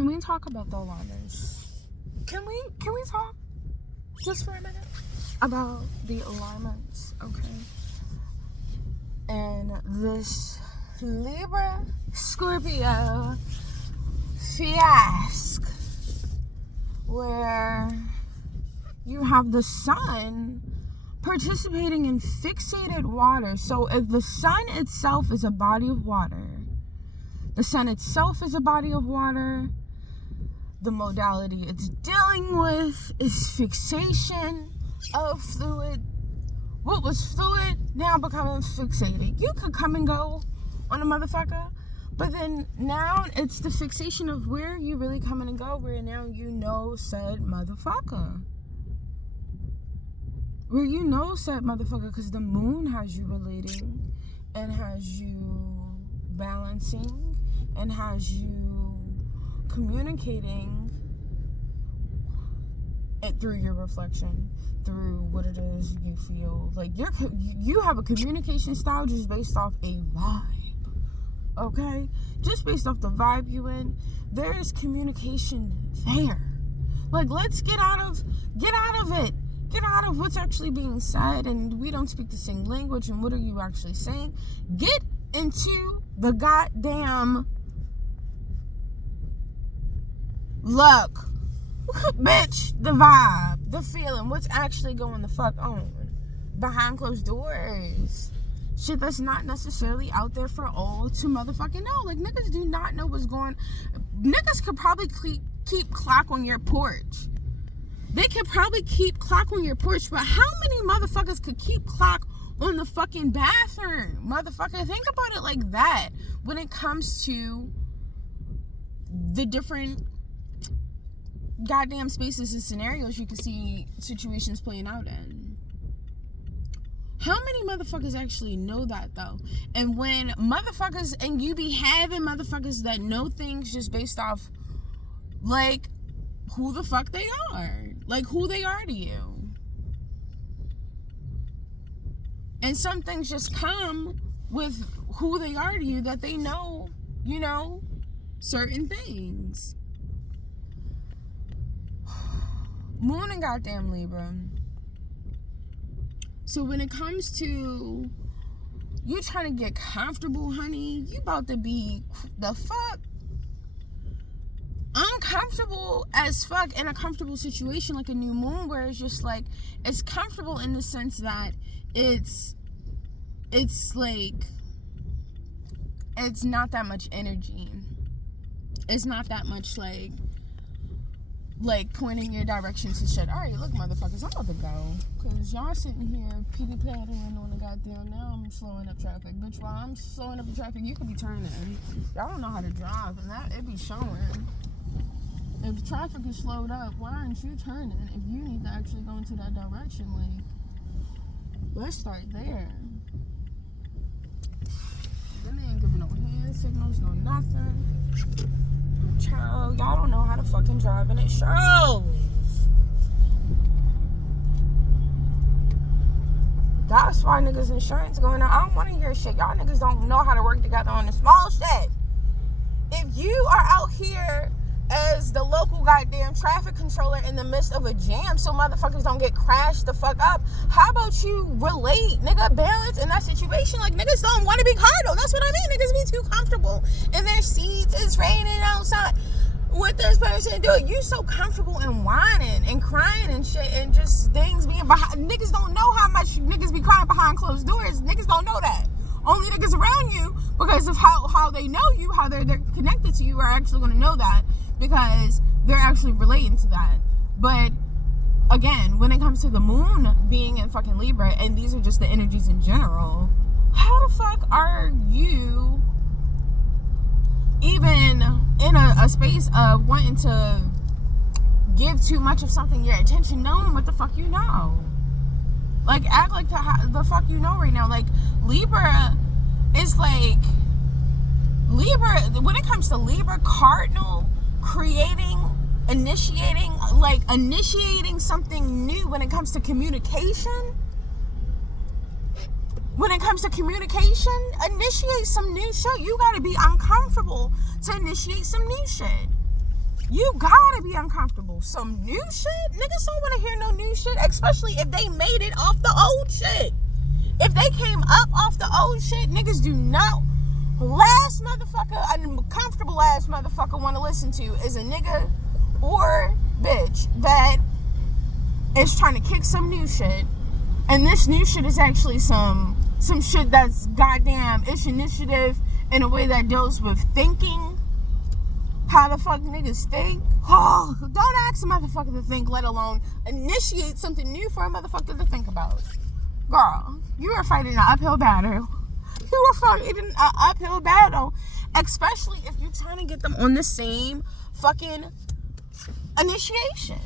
can we talk about the alignments? Can we talk just for a minute about the alignments, okay? And this Libra Scorpio fiasco, where you have the sun participating in fixated water. So if the sun itself is a body of water, the modality it's dealing with is fixation of fluid. What was fluid now becoming fixated. You could come and go on a motherfucker, but then now it's the fixation of where you really coming and go, where now you know said motherfucker. Where you know said motherfucker, because the moon has you relating and has you balancing and has you communicating it through your reflection, through what it is you feel. Like you have a communication style just based off a vibe, okay? Just based off the vibe you in, there is communication there. Like, let's get out of it. Get out of what's actually being said, and we don't speak the same language, and what are you actually saying? Get into the goddamn look. Bitch, the vibe, the feeling, what's actually going the fuck on behind closed doors. Shit that's not necessarily out there for all to motherfucking know. Like, niggas do not know what's going. Niggas could probably keep clock on your porch. They could probably keep clock on your porch, but how many motherfuckers could keep clock on the fucking bathroom? Motherfucker, think about it like that when it comes to the different goddamn spaces and scenarios you can see situations playing out in. How many motherfuckers actually know that, though? And when motherfuckers, and you be having motherfuckers that know things just based off, like, who the fuck they are. Like, who they are to you. And some things just come with who they are to you, that they know, you know, certain things. Moon and goddamn Libra. So when it comes to you trying to get comfortable, honey, you about to be the fuck uncomfortable as fuck in a comfortable situation like a new moon, where it's just like, it's comfortable in the sense that it's like, it's not that much energy. It's not that much like pointing your direction to shit. Alright, look, motherfuckers, I'm about to go. Because y'all sitting here pity-pattering on the goddamn, now I'm slowing up traffic. Bitch, while I'm slowing up the traffic, you could be turning. Y'all don't know how to drive, and that, it be showing. If traffic is slowed up, why aren't you turning? If you need to actually go into that direction, like, let's start there. Then they ain't giving no hand signals, no nothing. Child, y'all don't know how to fucking drive, and it shows. That's why niggas insurance going on. I don't want to hear shit. Y'all niggas don't know how to work together on the small shit. If you are out here as the local goddamn traffic controller in the midst of a jam so motherfuckers don't get crashed the fuck up, how about you relate, nigga, balance in that situation? Like, niggas don't want to be cardo. That's what I mean. Niggas be too comfortable in their seats. It's raining outside. What this person do? You so comfortable and whining and crying and shit, and just things being behind. Niggas don't know how much niggas be crying behind closed doors. Niggas don't know that. Only niggas around you, because of how they know you, how they're connected to you, are actually going to know that, because they're actually relating to that. But again, when it comes to the moon being in fucking Libra, and these are just the energies in general, how the fuck are you even in a space of wanting to give too much of something your attention, knowing what the fuck you know? Like, act like the fuck you know right now. Like, Libra is like, Libra, when it comes to Libra, cardinal, initiating something new when it comes to communication. When it comes to communication, initiate some new shit. You gotta be uncomfortable to initiate some new shit. You gotta be uncomfortable. Some new shit? Niggas don't want to hear no new shit, especially if they made it off the old shit. If they came up off the old shit, niggas do not. Last motherfucker, an uncomfortable ass motherfucker want to listen to is a nigga or bitch that is trying to kick some new shit. And this new shit is actually some shit that's goddamn ish initiative in a way that deals with thinking. How the fuck niggas think? Oh, don't ask a motherfucker to think, let alone initiate something new for a motherfucker to think about. Girl, you are fighting an uphill battle. You are fighting an uphill battle. Especially if you're trying to get them on the same fucking initiation.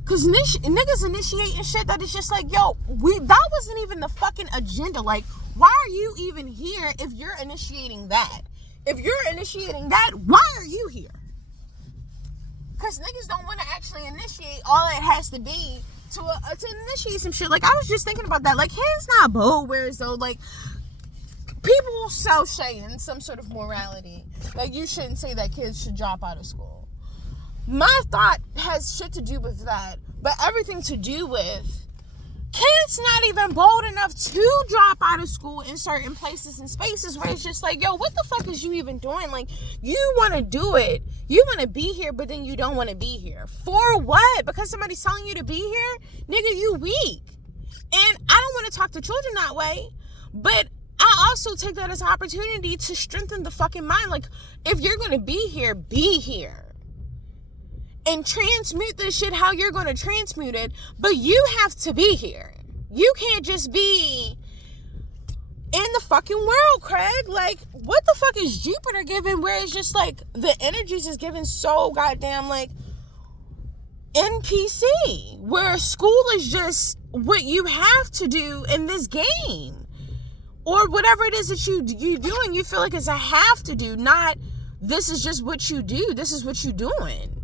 Because niggas initiating shit that is just like, yo, that wasn't even the fucking agenda. Like, why are you even here if you're initiating that? If you're initiating that, why are you here? Because niggas don't want to actually initiate. All it has to be to initiate some shit. Like, I was just thinking about that. Like, hands not bold, whereas though, like, people self-shame some sort of morality. Like, you shouldn't say that kids should drop out of school. My thought has shit to do with that, but everything to do with kids not even bold enough to drop out of school in certain places and spaces where it's just like, yo, what the fuck is you even doing? Like, you want to do it. You want to be here, but then you don't want to be here. For what? Because somebody's telling you to be here? Nigga, you weak. And I don't want to talk to children that way, but I also take that as an opportunity to strengthen the fucking mind. Like, if you're going to be here, be here. And transmute this shit how you're going to transmute it, but you have to be here. You can't just be in the fucking world, Craig. Like, what the fuck is Jupiter giving where it's just like the energies is given so goddamn like NPC, where school is just what you have to do in this game, or whatever it is that you doing. You feel like it's a have to do, not this is just what you do. This is what you doing.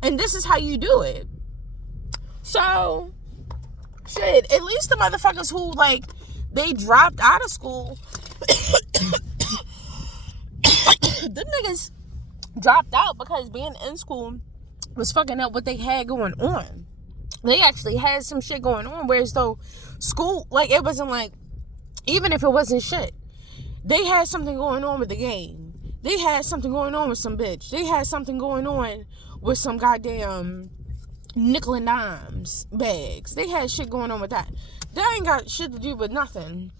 And this is how you do it. So, shit, at least the motherfuckers who, like, they dropped out of school, the niggas dropped out because being in school was fucking up what they had going on. They actually had some shit going on, whereas though school, like, it wasn't like, even if it wasn't shit, they had something going on with the game. They had something going on with some bitch. They had something going on with some goddamn nickel and dimes bags. They had shit going on with that. That ain't got shit to do with nothing.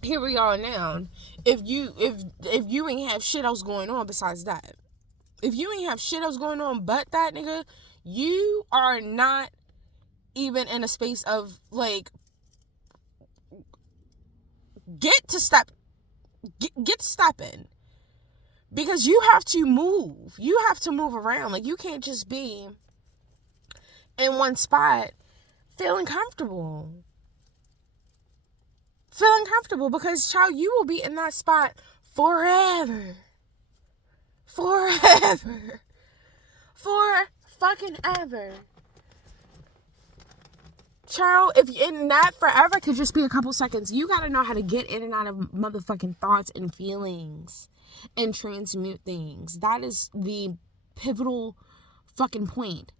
Here we are now. If you ain't have shit else going on besides that. If you ain't have shit else going on but that, nigga, you are not even in a space of, like, get to stepping. Because you have to move. You have to move around. Like, you can't just be in one spot feeling comfortable. Feeling comfortable because, child, you will be in that spot forever. Forever. For fucking ever. Child, if in that forever could just be a couple seconds, you gotta know how to get in and out of motherfucking thoughts and feelings and transmute things. That is the pivotal fucking point,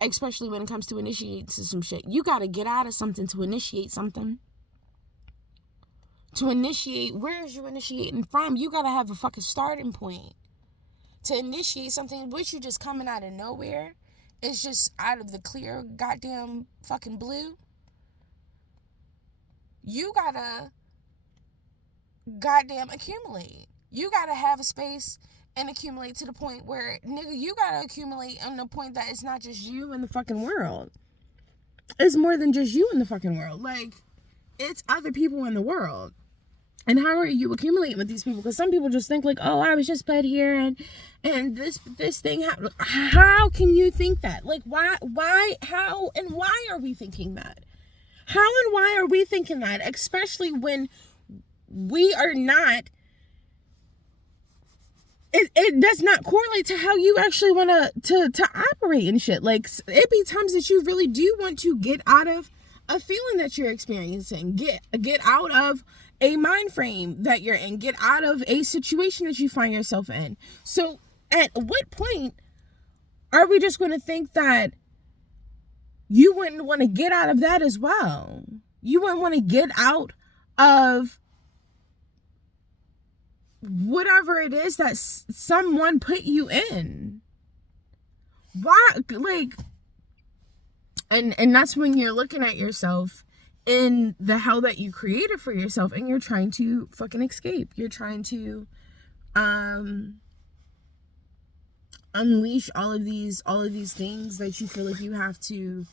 especially when it comes to initiate some shit. You gotta get out of something to initiate something. To initiate, where is you initiating from? You gotta have a fucking starting point. To initiate something which you just coming out of nowhere, it's just out of the clear goddamn fucking blue. You gotta goddamn accumulate. You gotta have a space and accumulate to the point where, nigga, you gotta accumulate on the point that it's not just you in the fucking world. It's more than just you in the fucking world. Like, it's other people in the world. And how are you accumulating with these people? Because some people just think like, oh, I was just put here and this thing happened. How can you think that? Like, why, how, and why are we thinking that? How and why are we thinking that? Especially when we are not, it does not correlate to how you actually want to operate and shit. Like, it be times that you really do want to get out of a feeling that you're experiencing. Get out of a mind frame that you're in. Get out of a situation that you find yourself in. So at what point are we just going to think that you wouldn't want to get out of that as well? You wouldn't want to get out of whatever it is that someone put you in. Why? Like, and that's when you're looking at yourself in the hell that you created for yourself, and you're trying to fucking escape. You're trying to unleash all of these things that you feel like you have to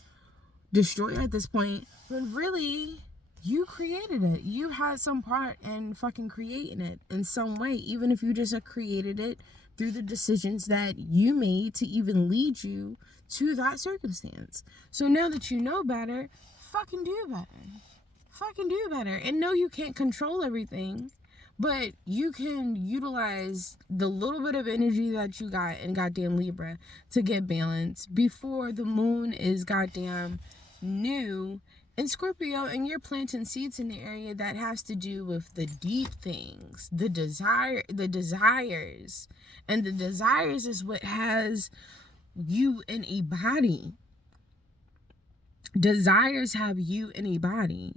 destroy at this point, when really you created it. You had some part in fucking creating it in some way, even if you just created it through the decisions that you made to even lead you to that circumstance. So now that you know better, fucking do better. Fucking do better. And no, you can't control everything, but you can utilize the little bit of energy that you got in goddamn Libra to get balance before the moon is goddamn new in Scorpio, and you're planting seeds in the area that has to do with the deep things, the desires. And the desires is what has you in a body. Desires have you in a body.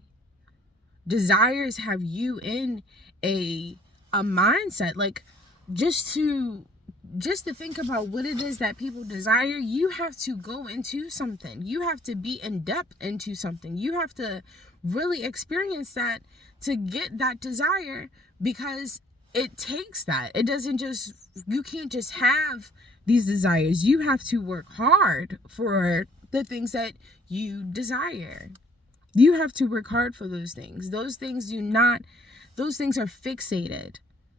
Desires have you in a mindset. Like, just to think about what it is that people desire, you have to go into something. You have to be in depth into something. You have to really experience that to get that desire, because it takes that. It doesn't just, you can't just have these desires. You have to work hard for the things that you desire. You have to work hard for those things. Those things are fixated.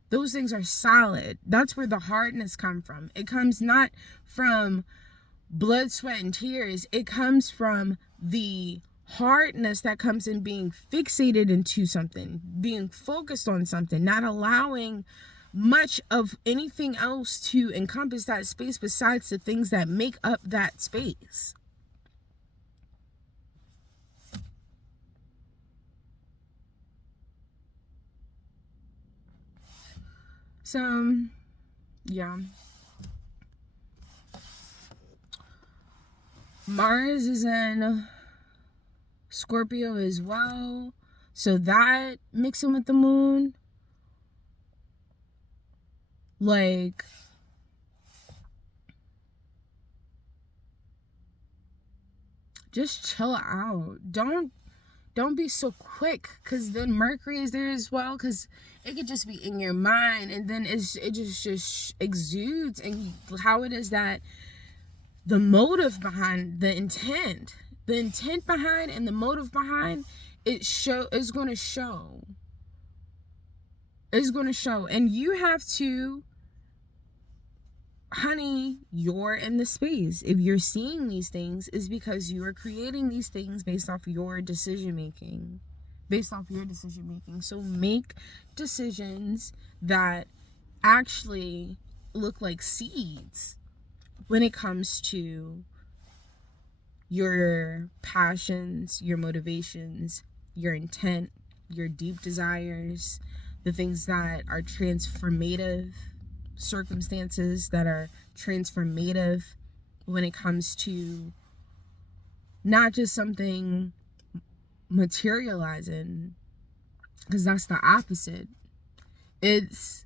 Those things are solid. That's where the hardness comes from. It comes not from blood, sweat, and tears. It comes from the hardness that comes in being fixated into something, being focused on something, not allowing much of anything else to encompass that space besides the things that make up that space. So, yeah. Mars is in Scorpio as well. So that mixing with the moon, like, just chill out. Don't be so quick, because then Mercury is there as well, because it could just be in your mind, and then it just exudes. And how it is that the motive behind, the intent behind, and the motive behind it is going to show. It's going to show, and you have to, honey, you're in the space. If you're seeing these things, is because you are creating these things based off your decision making. So make decisions that actually look like seeds when it comes to your passions, your motivations, your intent, your deep desires, the things that are transformative, circumstances that are transformative when it comes to not just something materializing, because that's the opposite. It's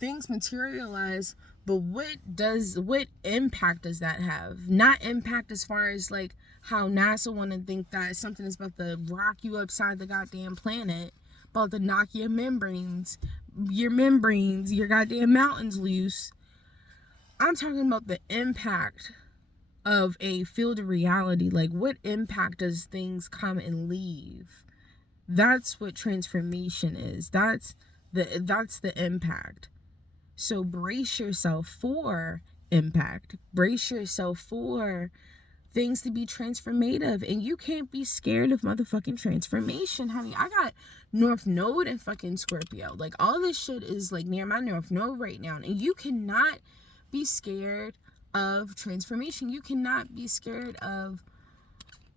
things materialize, but what impact does that have? Not impact as far as like how NASA want to think that something is about to rock you upside the goddamn planet, about to knock your goddamn mountains loose. I'm talking about the impact of a field of reality. Like, what impact does things come and leave? That's what transformation is. That's the impact. So brace yourself for impact. Brace yourself for things to be transformative. And you can't be scared of motherfucking transformation, honey. I got North Node and fucking Scorpio. Like, all this shit is like near my North Node right now. And you cannot be scared of transformation. You cannot be scared of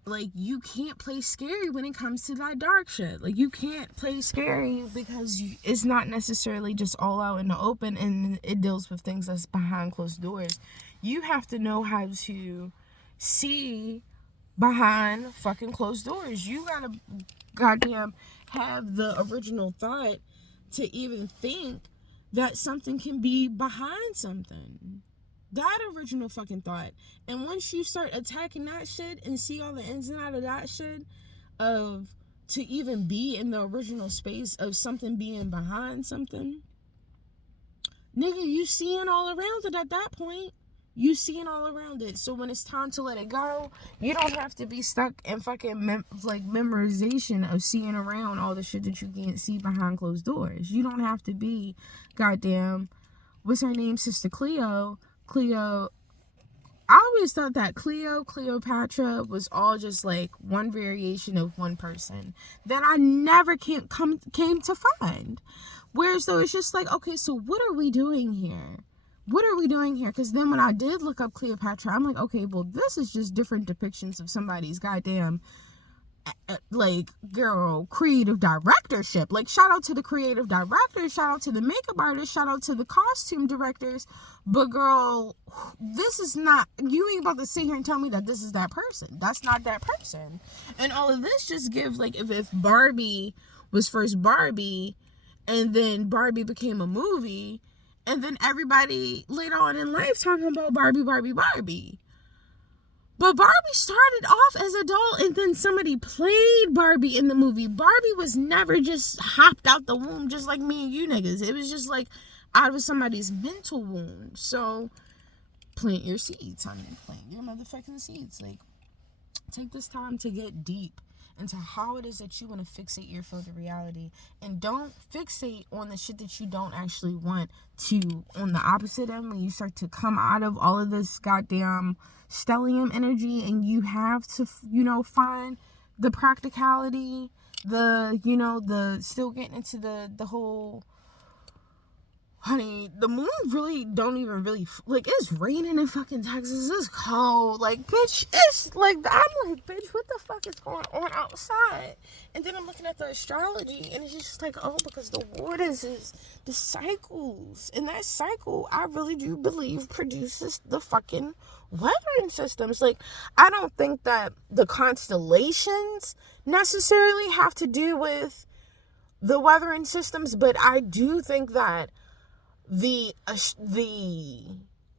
like, you can't play scary when it comes to that dark shit. Like, you can't play scary because it's not necessarily just all out in the open, and it deals with things that's behind closed doors. You have to know how to see behind fucking closed doors. You gotta goddamn have the original thought to even think that something can be behind something. That original fucking thought. And once you start attacking that shit and see all the ins and outs of that shit, of to even be in the original space of something being behind something, nigga, you seeing all around it at that point. You seeing all around it. So when it's time to let it go, you don't have to be stuck in fucking memorization of seeing around all the shit that you can't see behind closed doors. You don't have to be goddamn, what's her name, Sister Cleo. I always thought that Cleopatra was all just like one variation of one person that I never came to find. Whereas though it's just like, okay, so what are we doing here? What are we doing here? Because then when I did look up Cleopatra, I'm like, okay, well, this is just different depictions of somebody's goddamn, like, girl, creative directorship. Like, shout out to the creative directors, shout out to the makeup artists, shout out to the costume directors. But girl, this is not, you ain't about to sit here and tell me that this is that person. That's not that person. And all of this just gives, like, if Barbie was first Barbie, and then Barbie became a movie, and then everybody later on in life talking about Barbie. But Barbie started off as a doll, and then somebody played Barbie in the movie. Barbie was never just hopped out the womb just like me and you niggas. It was just like out of somebody's mental wound. So plant your seeds, honey. Plant your motherfucking seeds. Like, take this time to get deep into how it is that you want to fixate your field of reality, and don't fixate on the shit that you don't actually want to. On the opposite end, when you start to come out of all of this goddamn stellium energy, and you have to, find the practicality, the still getting into the whole, honey, the moon really don't even really, like, it's raining in fucking Texas, it's cold, like, bitch, it's like, I'm like, bitch, what the fuck is going on outside? And then I'm looking at the astrology, and it's just like, oh, because the waters is the cycles, and that cycle, I really do believe, produces the fucking weathering systems. Like, I don't think that the constellations necessarily have to do with the weathering systems, but I do think that the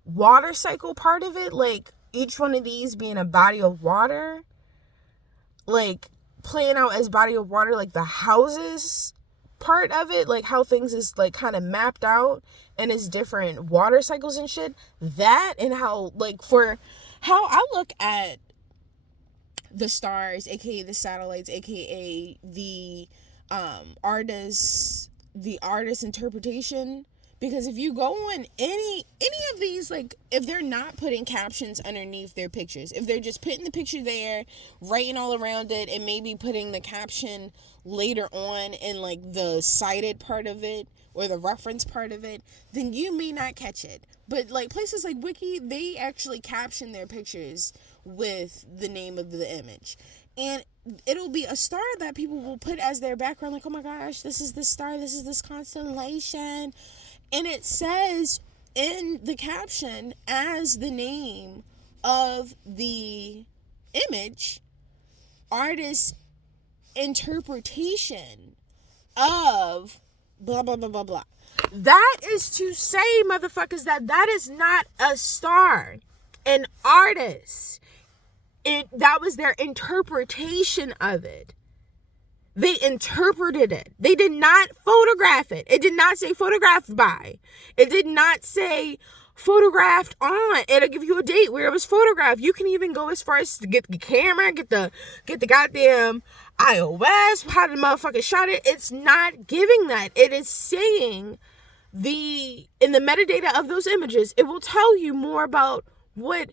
water cycle part of it, like each one of these being a body of water, like playing out as body of water, like the houses part of it, like how things is like kind of mapped out and is different water cycles and shit, that, and how, like, for how I look at the stars, aka the satellites, aka the artist interpretation. Because if you go on any of these, like, if they're not putting captions underneath their pictures, if they're just putting the picture there, writing all around it, and maybe putting the caption later on in, like, the cited part of it, or the reference part of it, then you may not catch it. But, like, places like Wiki, they actually caption their pictures with the name of the image. And it'll be a star that people will put as their background, like, oh my gosh, this is this star, this is this constellation. And it says in the caption as the name of the image, artist's interpretation of blah, blah, blah, blah, blah. That is to say, motherfuckers, that is not a star. An artist. That was their interpretation of it. They interpreted it. They did not photograph it. It did not say photographed by. It did not say photographed on. It'll give you a date where it was photographed. You can even go as far as to get the camera, get the goddamn iOS, how the motherfucker shot it. It's not giving that. It is saying in the metadata of those images, it will tell you more about what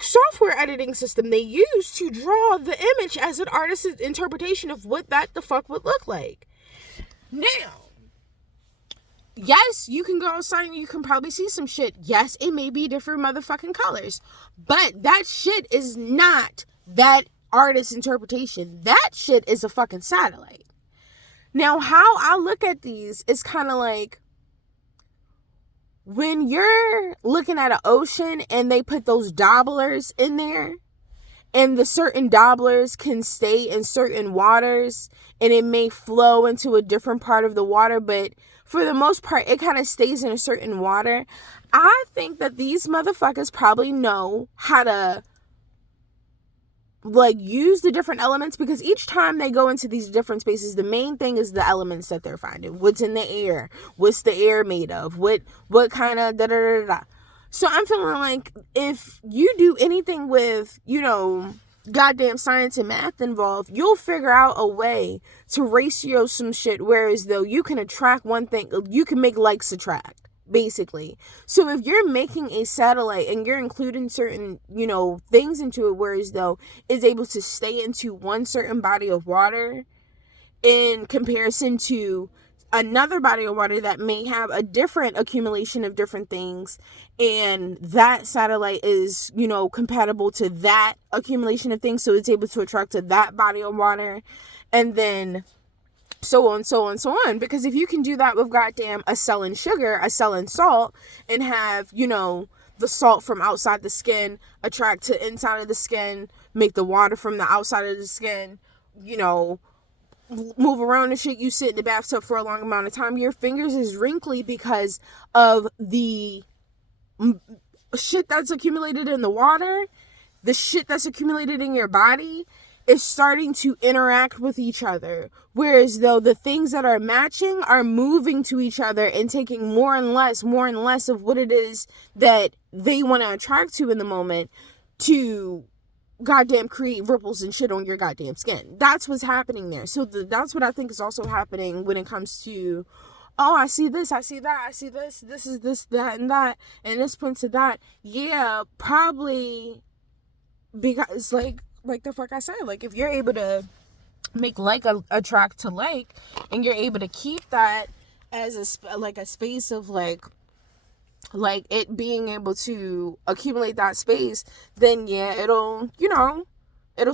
software editing system they use to draw the image as an artist's interpretation of what that the fuck would look like. Now, yes, you can go outside and you can probably see some shit. Yes, it may be different motherfucking colors, but that shit is not that artist's interpretation. That shit is a fucking satellite. Now, how I look at these is kind of like when you're looking at an ocean and they put those dobblers in there, and the certain dobblers can stay in certain waters, and it may flow into a different part of the water, but for the most part, it kind of stays in a certain water. I think that these motherfuckers probably know how to like use the different elements, because each time they go into these different spaces, the main thing is the elements that they're finding. What's in the air? What's the air made of? What kind of da da da da. So I'm feeling like if you do anything with, goddamn science and math involved, you'll figure out a way to ratio some shit, whereas though you can attract one thing, you can make likes attract. Basically. So if you're making a satellite and you're including certain, things into it, whereas though it's able to stay into one certain body of water in comparison to another body of water that may have a different accumulation of different things, and that satellite is, compatible to that accumulation of things, so it's able to attract to that body of water, and then so on, so on, so on. Because if you can do that with goddamn a selling sugar, a selling salt, and have, the salt from outside the skin attract to inside of the skin, make the water from the outside of the skin, move around and shit, you sit in the bathtub for a long amount of time, your fingers is wrinkly because of the shit that's accumulated in the water, the shit that's accumulated in your body is starting to interact with each other. Whereas though the things that are matching are moving to each other and taking more and less of what it is that they want to attract to in the moment to goddamn create ripples and shit on your goddamn skin. That's what's happening there. So that's what I think is also happening when it comes to, oh, I see this, I see that, I see this is this, that, and that, and this points to that. Yeah, probably because like the fuck I said, like if you're able to make like attract to like, and you're able to keep that as a space of like it being able to accumulate that space, then yeah, it'll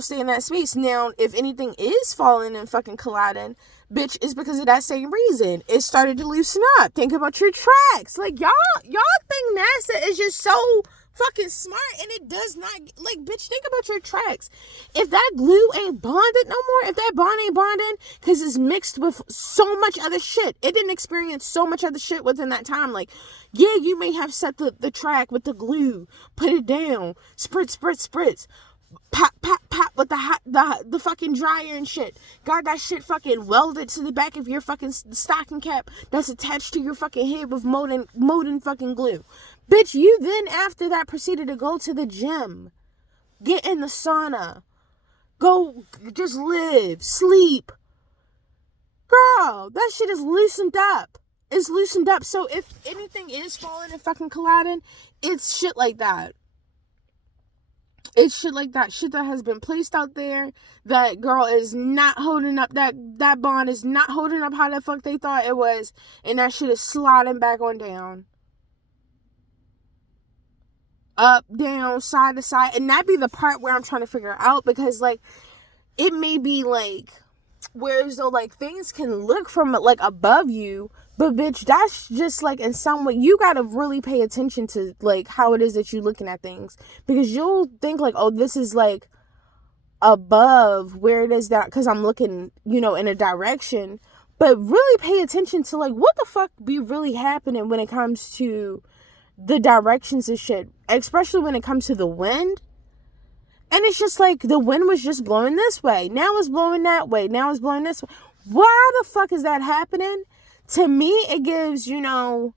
stay in that space. Now, if anything is falling and fucking colliding, bitch, it's because of that same reason. It started to loosen up. Think about your tracks. Like, y'all think NASA is just so fucking smart, and it does not, like, bitch, think about your tracks. If that glue ain't bonded no more, if that bond ain't bonding because it's mixed with so much other shit, it didn't experience so much other shit within that time. Like, yeah, you may have set the track with the glue, put it down, spritz, pop with the fucking dryer and shit, got that shit fucking welded to the back of your fucking stocking cap that's attached to your fucking head with molten fucking glue. Bitch, you then after that proceeded to go to the gym, get in the sauna, go just live, sleep. Girl, that shit is loosened up. It's loosened up. So if anything is falling and fucking colliding, it's shit like that. It's shit like that. Shit that has been placed out there. That girl is not holding up. That bond is not holding up how the fuck they thought it was. And that shit is sliding back on down. Up, down, side to side. And that be the part where I'm trying to figure out. Because, like, it may be, like, whereas though, like, things can look from, like, above you. But, bitch, that's just, like, in some way, you gotta really pay attention to, like, how it is that you're looking at things. Because you'll think, like, oh, this is, like, above where it is that, because I'm looking, in a direction. But really pay attention to, like, what the fuck be really happening when it comes to the directions and shit, especially when it comes to the wind. And it's just like the wind was just blowing this way, now it's blowing that way, now it's blowing this way. Why the fuck is that happening? To me, it gives, and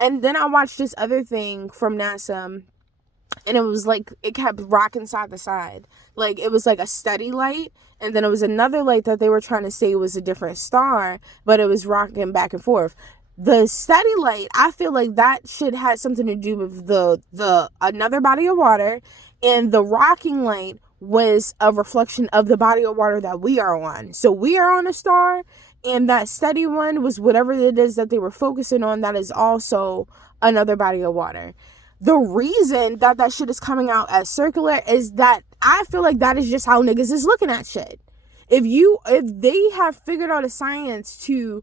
then I watched this other thing from NASA, and it was like it kept rocking side to side, like it was like a steady light, and then it was another light that they were trying to say was a different star, but it was rocking back and forth. The steady light, I feel like that shit had something to do with the another body of water, and the rocking light was a reflection of the body of water that we are on. So we are on a star, and that steady one was whatever it is that they were focusing on, that is also another body of water. The reason that shit is coming out as circular is that I feel like that is just how niggas is looking at shit. If they have figured out a science to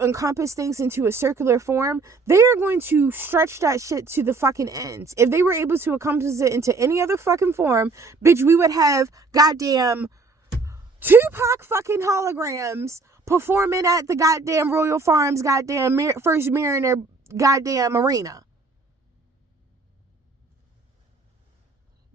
encompass things into a circular form, they are going to stretch that shit to the fucking ends. If they were able to encompass it into any other fucking form, bitch, we would have goddamn Tupac fucking holograms performing at the goddamn Royal Farms goddamn First Mariner goddamn arena.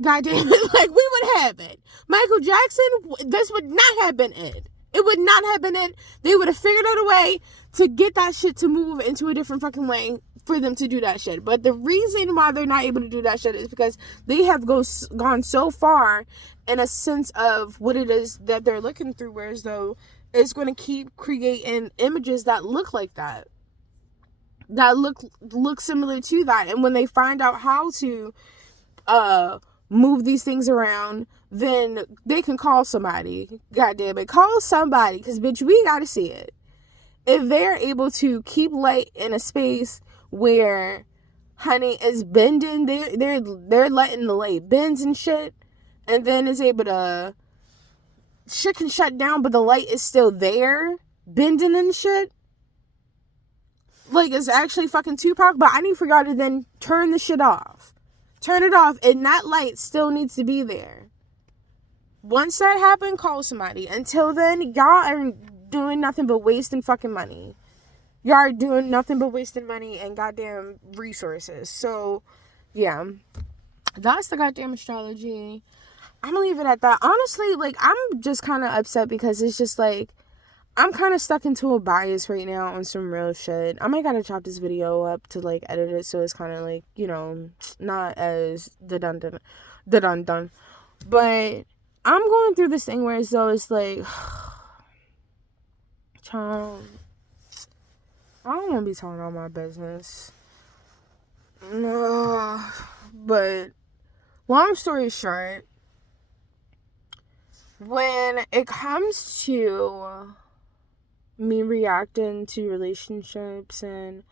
Goddamn it, like, we would have it. Michael Jackson, this would not have been it. It would not have been it. They would have figured out a way to get that shit to move into a different fucking way for them to do that shit. But the reason why they're not able to do that shit is because they have gone so far in a sense of what it is that they're looking through, whereas though it's going to keep creating images that look like that. That look similar to that. And when they find out how to move these things around, then they can call somebody. God damn it, call somebody, because bitch, we gotta see it. If they're able to keep light in a space where, honey, is bending, they're letting the light bends and shit, and then is able to, shit can shut down, but the light is still there, bending and shit. Like, it's actually fucking Tupac, but I need for y'all to then turn the shit off. Turn it off, and that light still needs to be there. Once that happens, call somebody. Until then, y'all are doing nothing but wasting fucking money. Y'all are doing nothing but wasting money and goddamn resources. So, yeah. That's the goddamn astrology. I'm gonna leave it at that. Honestly, like, I'm just kind of upset because it's just like, I'm kind of stuck into a bias right now on some real shit. I might gotta chop this video up to, like, edit it so it's kind of, like, you know, not as the dun. But I'm going through this thing where as though it's like, child, I don't want to be telling all my business. No, but long story short, when it comes to me reacting to relationships and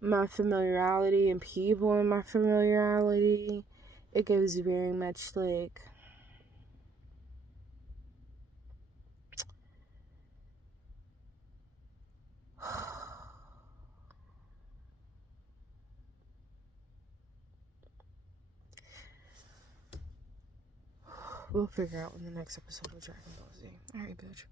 my familiarity and people in my familiarity, it goes very much like, we'll figure out in the next episode of Dragon Ball Z. Alright, bitch.